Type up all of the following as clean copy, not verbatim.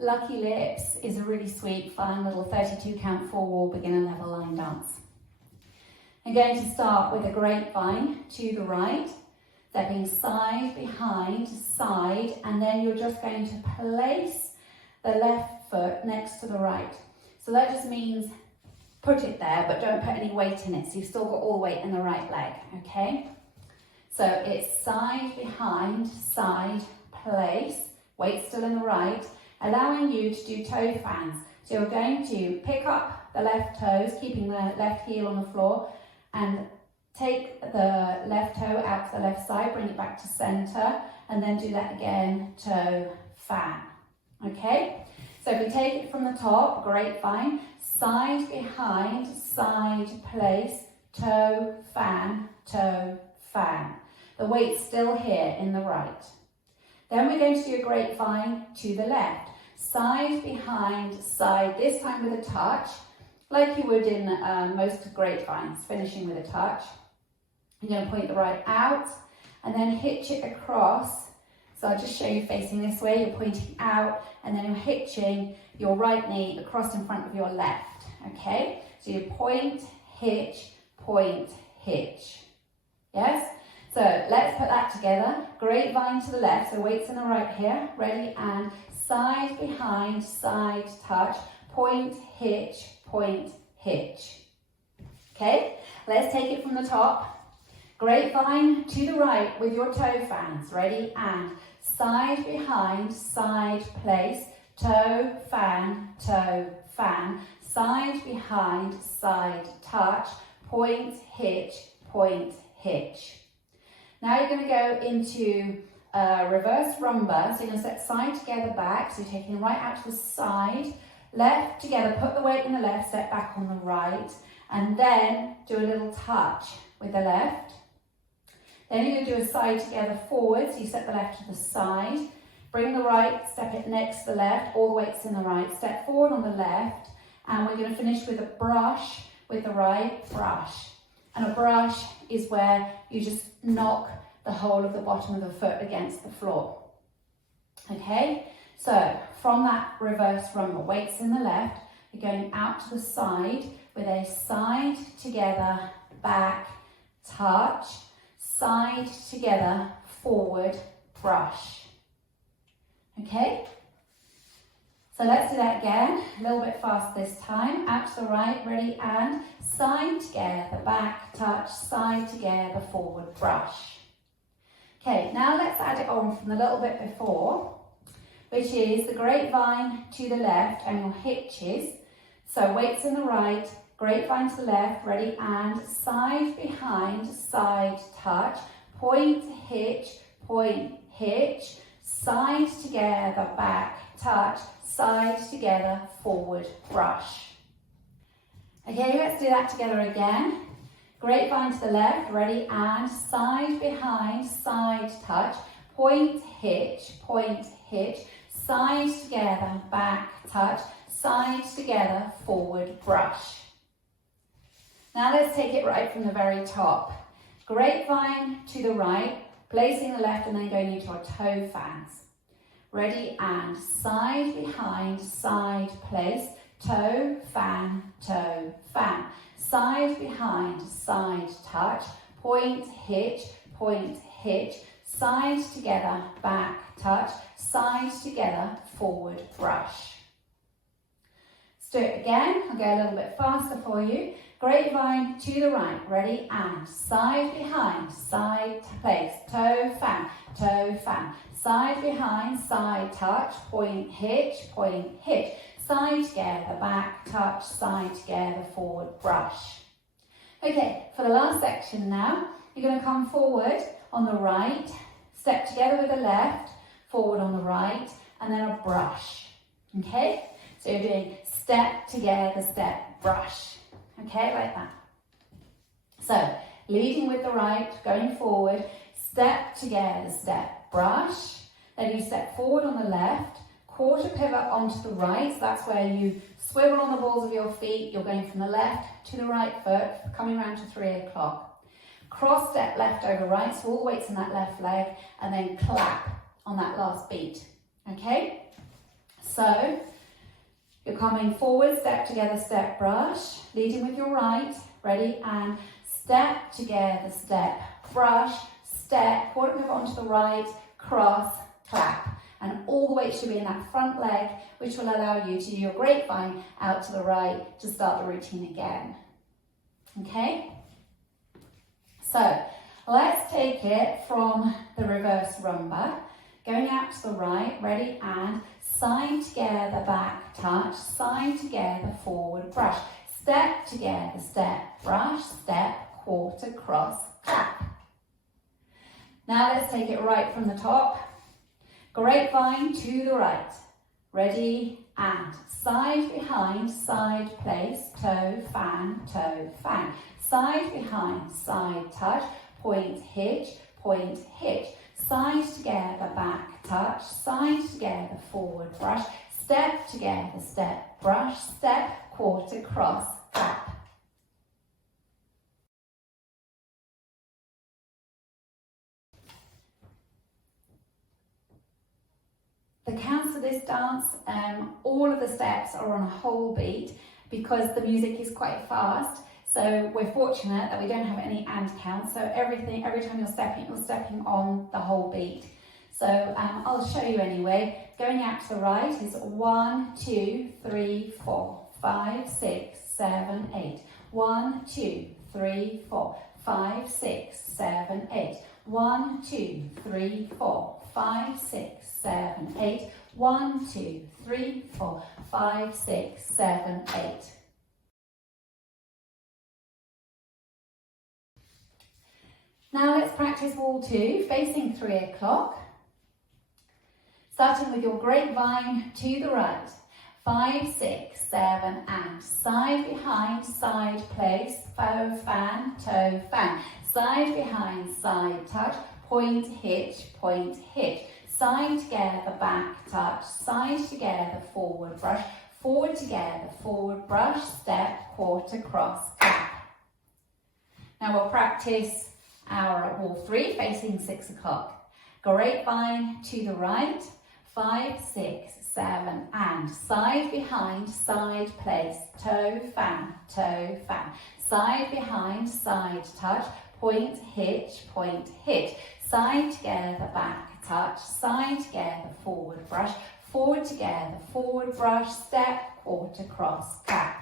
Lucky Lips is a really sweet, fun little 32 count 4-wall beginner level line dance. I'm going to start with a grapevine to the right, stepping side, behind, side, and then you're just going to place the left foot next to the right. So that just means put it there, but don't put any weight in it. So you've still got all the weight in the right leg, okay? So it's side, behind, side, place, weight still in the right, allowing you to do toe fans. So you're going to pick up the left toes, keeping the left heel on the floor, and take the left toe out to the left side, bring it back to center, and then do that again, toe, fan, okay? So if we take it from the top, grapevine, side, behind, side, place, toe, fan, toe, fan. The weight's still here in the right. Then we're going to do a grapevine to the left, side, behind, side, this time with a touch, like you would in most grapevines, finishing with a touch. You're going to point the right out and then hitch it across. So I'll just show you facing this way. You're pointing out and then you're hitching your right knee across in front of your left. Okay? So you point, hitch, hitch. Yes? So let's put that together. Grapevine to the left. So weights in the right here. Ready? And side, behind, side, touch, point, hitch, hitch. Okay? Let's take it from the top. Grapevine to the right with your toe fans. Ready? And side, behind, side, place, toe, fan, side, behind, side, touch, point, hitch, hitch. Now you're going to go into reverse rumba. So you're going to step side together back. So you're taking the right out to the side, left together, put the weight in the left, step back on the right, and then do a little touch with the left. Then you're going to do a side together forward, so you step the left to the side, bring the right, step it next to the left, all the weight's in the right, step forward on the left, and we're going to finish with a brush with the right, brush. And a brush is where you just knock the whole of the bottom of the foot against the floor. Okay, so from that reverse rumba, weights in the left, you're going out to the side with a side together, back, touch, side together, forward, brush. Okay? So let's do that again, a little bit fast this time. Out to the right, ready, and side together, back, touch, side together, forward, brush. Okay, now let's add it on from the little bit before, which is the grapevine to the left and your hitches. So weights in the right, grapevine to the left, ready, and side, behind, side, touch, point, hitch, side together, back, touch, side together, forward, brush. Okay, let's do that together again. Grapevine to the left, ready, and side, behind, side, touch, point, hitch, side together, back, touch, side together, forward, brush. Now let's take it right from the very top. Grapevine to the right, placing the left and then going into our toe fans. Ready, and side, behind, side, place, toe, fan, side, behind, side, touch, point, hitch, side together, back, touch, side together, forward, brush. Let's do it again. I'll go a little bit faster for you. Grapevine to the right, ready, and side, behind, side, place, toe, fan, side, behind, side, touch, point, hitch, side together, back, touch, side together, forward, brush. Okay, for the last section now, you're going to come forward on the right, step together with the left, forward on the right, and then a brush. Okay, so you're doing step together, step, brush. Okay, like that. So, leading with the right, going forward, step together, step, brush. Then you step forward on the left, quarter pivot onto the right. So that's where you swivel on the balls of your feet. You're going from the left to the right foot, coming around to 3 o'clock. Cross step left over right, so all the weight's in that left leg, and then clap on that last beat. Okay? So you're coming forward, step together, step, brush, leading with your right, ready, and step together, step, brush, step, quarter pivot onto the right, cross, clap. And all the weight should be in that front leg, which will allow you to do your grapevine out to the right to start the routine again. Okay? So let's take it from the reverse rumba, going out to the right, ready, and side together, back touch, side together, forward, brush, step together, step, brush, step, quarter, cross, clap. Now let's take it right from the top, grapevine to the right, ready, and side behind, side place, toe, fan, side behind, side touch, point, hitch, side together, back touch, side together, forward, brush, step together, step, brush, step, quarter, cross, clap. The counts of this dance, all of the steps are on a whole beat because the music is quite fast. So we're fortunate that we don't have any and counts. So every time you're stepping on the whole beat. So I'll show you anyway. Going out to the right is 1, 2, 3, 4, 5, 6, 7, 8. 1, 2, 3, 4, 5, 6, 7, 8. 1, 2, 3, 4, 5, 6, 7, 8. 1, 2, 3, 4, 5, 6, 7, 8. Now let's practice wall 2, facing 3 o'clock. Starting with your grapevine to the right. 5, 6, 7, and side behind, side place, toe, fan, side behind, side touch, point, hitch, side together, back touch, side together, forward brush, forward together, forward brush, step, quarter, cross, clap. Now we'll practice our wall 3, facing 6 o'clock. Grapevine to the right, 5, 6, 7, and side behind, side place, toe, fan, side behind, side touch, point, hitch, side together, back touch, side together, forward brush, forward together, forward brush, step, quarter, cross, clap.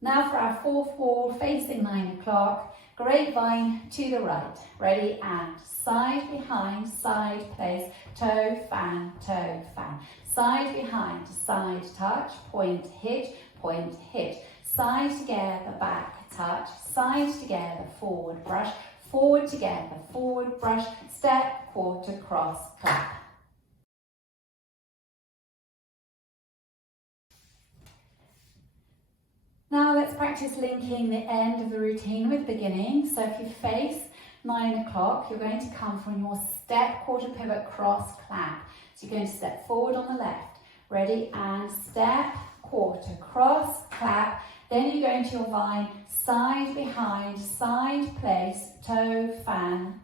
Now for our 4th wall, facing 9 o'clock, grapevine to the right, ready, and side behind, side place, toe, fan, side behind, side touch, point, hitch, side together, back touch, side together, forward brush, forward together, forward brush, step, quarter, cross, clap. Now let's practice linking the end of the routine with the beginning. So if you face 9 o'clock, you're going to come from your step, quarter pivot, cross, clap. So you're going to step forward on the left, ready, and step, quarter, cross, clap. Then you're going to your vine, side behind, side place, toe, fan.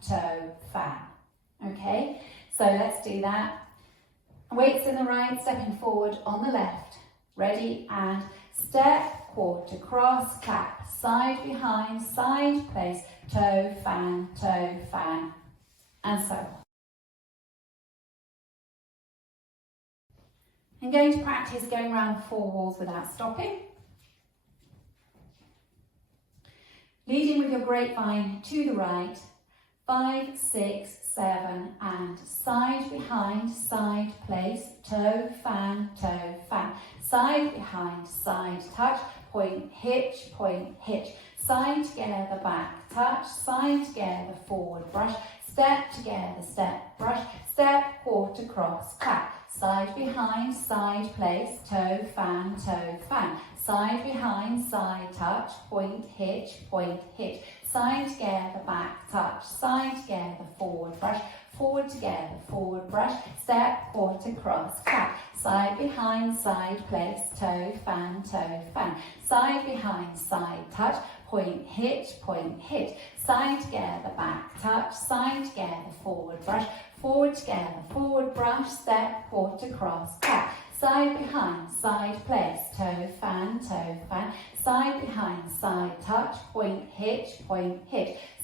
Okay, so let's do that. Weights in the right, stepping forward on the left, ready, and step, quarter, cross, clap, side behind, side place, toe, fan, and so on. I'm going to practice going around the 4 walls without stopping. Leading with your grapevine to the right, 5, 6, 7, and side behind, side place, toe, fan, side behind, side touch, point, hitch, side together, back touch, side together, forward brush, step together, step, brush, step, quarter, cross, clap, side behind, side place, toe, fan, side behind, side touch, point, hitch, side together, back touch, side together, forward brush, forward together, forward brush, step, quarter, cross, clap, side behind, side place, toe, fan, side behind, side touch, point, hitch, side together, back touch, side together, forward brush, forward together, forward brush, step, quarter cross, clap. Side behind, side place, toe fan, side behind, side touch, point, hitch,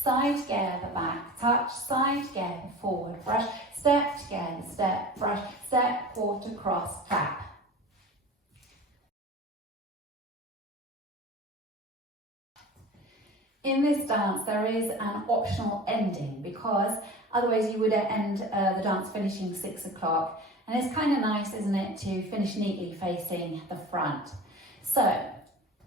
side together, back touch, side together, forward brush, step together, step, brush, step, quarter cross, clap. In this dance, there is an optional ending because otherwise you would end the dance finishing 6 o'clock. And it's kind of nice, isn't it, to finish neatly facing the front. So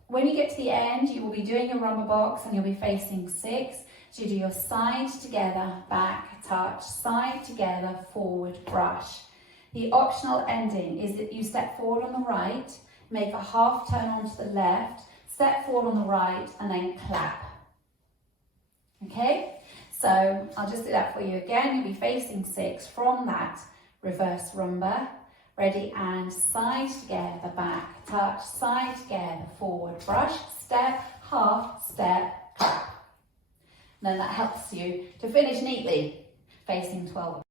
when you get to the end, you will be doing your rumba box and you'll be facing 6. So you do your side together, back touch, side together, forward brush. The optional ending is that you step forward on the right, make a half turn onto the left, step forward on the right, and then clap. Okay, so I'll just do that for you again. You'll be facing 6 from that reverse rumba. Ready, and side together, back touch, side together, forward brush, step, half, step, clap. And then that helps you to finish neatly facing 12.